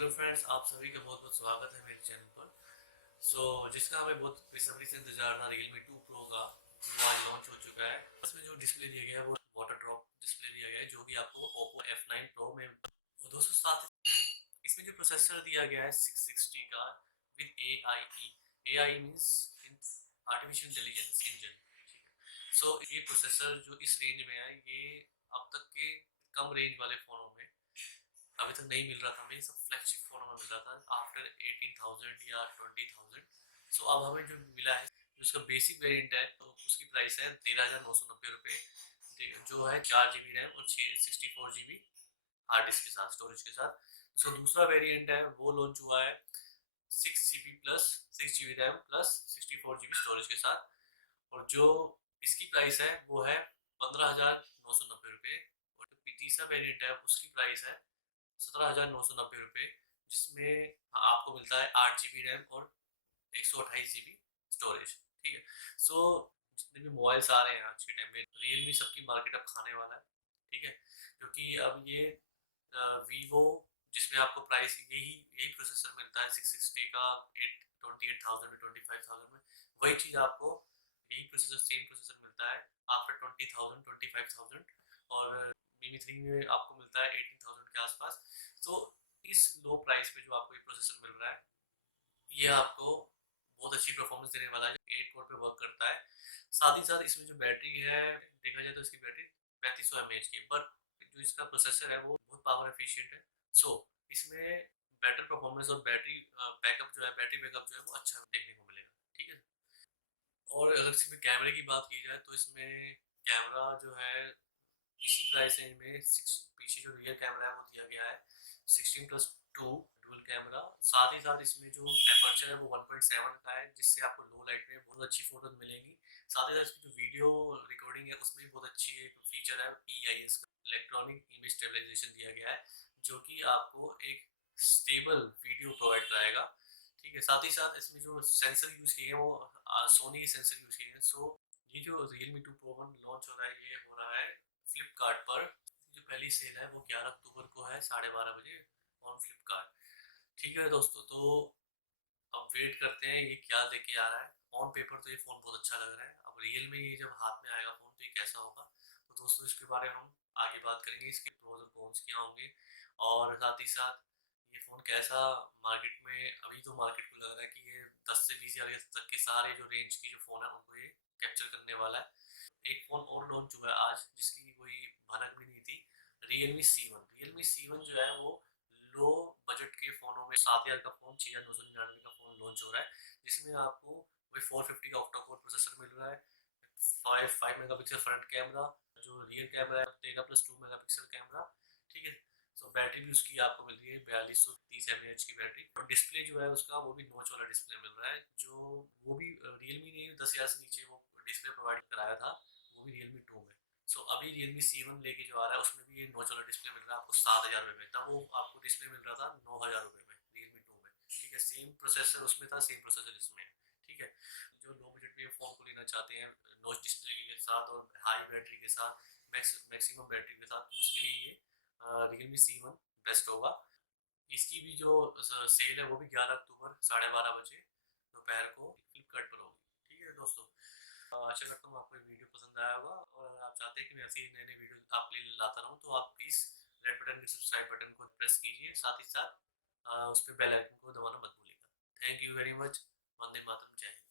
Hello friends, आप सभी का बहुत बहुत स्वागत है मेरे चैनल पर। जिसका हमें बहुत बेसब्री से इंतजार था, Realme 2 Pro का, वो आज लॉन्च हो चुका है। इसमें जो डिस्प्ले दिया गया है वो वाटर ड्रॉप डिस्प्ले दिया गया है, जो कि आपको Oppo F9 Pro में। और दोस्तों, साथ ही इसमें जो प्रोसेसर दिया गया है 660 का with AI means artificial intelligence engine. ये प्रोसेसर जो इस रेंज में है, ये अब तक के कम रेंज वाले फ़ोनों में अभी तक नहीं मिल रहा था। हमें सब फ्लैगशिप फोन में मिल रहा था आफ्टर 18,000 या 20,000। अब हमें जो मिला है, जो उसका बेसिक वेरिएंट है, तो उसकी प्राइस है 13,990 रुपये, जो है 4 GB रैम और 64 GB हार्ड डिस्क के साथ, स्टोरेज के साथ। उसका दूसरा वेरिएंट है, वो लॉन्च हुआ है 6 GB plus 6 GB RAM plus 64 GB storage के साथ। और जो इसकी प्राइस है वो है 15,990 रुपये। और जो तीसरा वेरिएंट है उसकी प्राइस है 17,990 रुपये, जिसमें आपको मिलता है 8 GB रैम और 128 GB स्टोरेज। ठीक है। सो जितने भी मोबाइल्स आ रहे हैं आज के टाइम में, रियलमी सबकी मार्केट अब खाने वाला है। ठीक है, क्योंकि अब ये वीवो, जिसमें आपको प्राइस यही यही प्रोसेसर मिलता है 660 का 28,000 में, 25,000 में, वही चीज़ आपको यही प्रोसेसर, सेम प्रोसेसर मिलता है आफ्टर 20,000 25,000। और मी 3 में आपको मिलता है 18,000 के आसपास। तो इस लो प्राइस पे जो आपको ये प्रोसेसर मिल रहा है, ये आपको बहुत अच्छी परफॉर्मेंस देने वाला है, 8 कोर पे वर्क करता है। साथ ही साथ इसमें जो बैटरी है, देखा जाए तो इसकी बैटरी 3500 mAh की है, पर जो इसका प्रोसेसर है वो बहुत पावर एफिशिएंट है। सो इसमें बेटर परफॉर्मेंस और बैटरी बैकअप जो है, बैटरी बैकअप जो है वो अच्छा देखने को मिलेगा। ठीक है। और अगर इसमें कैमरे की बात की जाए, तो इसमें कैमरा जो है इसी प्राइस रेंज में पीछे जो रियर कैमरा है वो दिया गया है 16+2 डुअल कैमरा। साथ ही साथ इसमें जो एपर्चर है वो 1.7 का है, जिससे आपको लो लाइट में बहुत अच्छी फोटोज मिलेंगी। साथ ही साथ इसकी जो वीडियो रिकॉर्डिंग है उसमें भी बहुत अच्छी एक फीचर है, EIS का, इलेक्ट्रॉनिक इमेज स्टेबलाइजेशन दिया गया है, जो कि आपको एक स्टेबल वीडियो प्रोवाइड कराएगा। ठीक है। साथ ही साथ इसमें जो सेंसर यूज किए हैं वो सोनी के सेंसर यूज किए हैं। ये जो Realme 2 Pro 1 लॉन्च हो रहा है, ये हो रहा है फ्लिपकार्ट पर। जो पहली सेल है वो 11 अक्टूबर को है 12:30 बजे ऑन फ्लिपकार्ट। ठीक है दोस्तों, तो अब वेट करते हैं ये क्या लेके आ रहा है। ऑन पेपर तो ये फ़ोन बहुत अच्छा लग रहा है, अब रियल में ये जब हाथ में आएगा फ़ोन तो ये कैसा होगा। तो दोस्तों, इसके बारे में हम आगे बात करेंगे, इसके प्रोज और कॉन्स क्या होंगे। और साथ ही साथ ये फ़ोन कैसा मार्केट में, अभी तो मार्केट को लग रहा है कि ये 10 से 20 हज़ार तक के सारे जो रेंज की जो फ़ोन है उनको ये कैप्चर करने वाला है। एक फ़ोन और लॉन्च हुआ है आज, जिसकी कोई भनक भी नहीं थी, Realme C1 जो है वो लो बजट के फ़ोनों में 7,000 का फ़ोन, 6,999 का फ़ोन लॉन्च हो रहा है, जिसमें आपको वही 450 का ऑक्टा कोर प्रोसेसर मिल रहा है, 5 मेगापिक्सल फ्रंट कैमरा, जो रियर कैमरा है 13+2 मेगापिक्सल कैमरा। ठीक है। बैटरी भी उसकी आपको मिल रही है 4230 mAh की बैटरी। और डिस्प्ले जो है उसका वो भी नॉच वाला डिस्प्ले मिल रहा है, जो वो भी रियलमी ने 10,000 से नीचे वो डिस्प्ले प्रोवाइड कराया था, वो भी Realme 2 में। अभी Realme C1 लेके जो आ रहा है उसमें भी ये नॉच वाला डिस्प्ले मिल रहा है आपको 7,000 रुपये में, तब वो आपको डिस्प्ले मिल रहा था 9,000 रुपये में Realme 2 में। ठीक है। सेम प्रोसेसर उसमें था, सेम प्रोसेसर इसमें है। ठीक है। जो लो बजट में फ़ोन को लेना चाहते हैं नॉच डिस्प्ले के साथ और हाई बैटरी के साथ, मैक्सिमम बैटरी के साथ, तो उसके लिए ये Realme C1 बेस्ट होगा। इसकी भी जो सेल है वो भी 11 अक्टूबर 12:30 बजे दोपहर को फ्लिपकार्ट पर होगी। ठीक है दोस्तों, आशा करता हूँ आपको ये वीडियो पसंद आया होगा। और अगर आप चाहते हैं कि मैं ऐसे ही नए नए वीडियो आपके लिए लाता रहूँ, तो आप प्लीज़ रेड बटन के सब्सक्राइब बटन को प्रेस कीजिए, साथ ही साथ उस पर बेल आइकन को दबाना मत भूलिएगा। Thank you very much. वंदे मातरम। जय हिंद।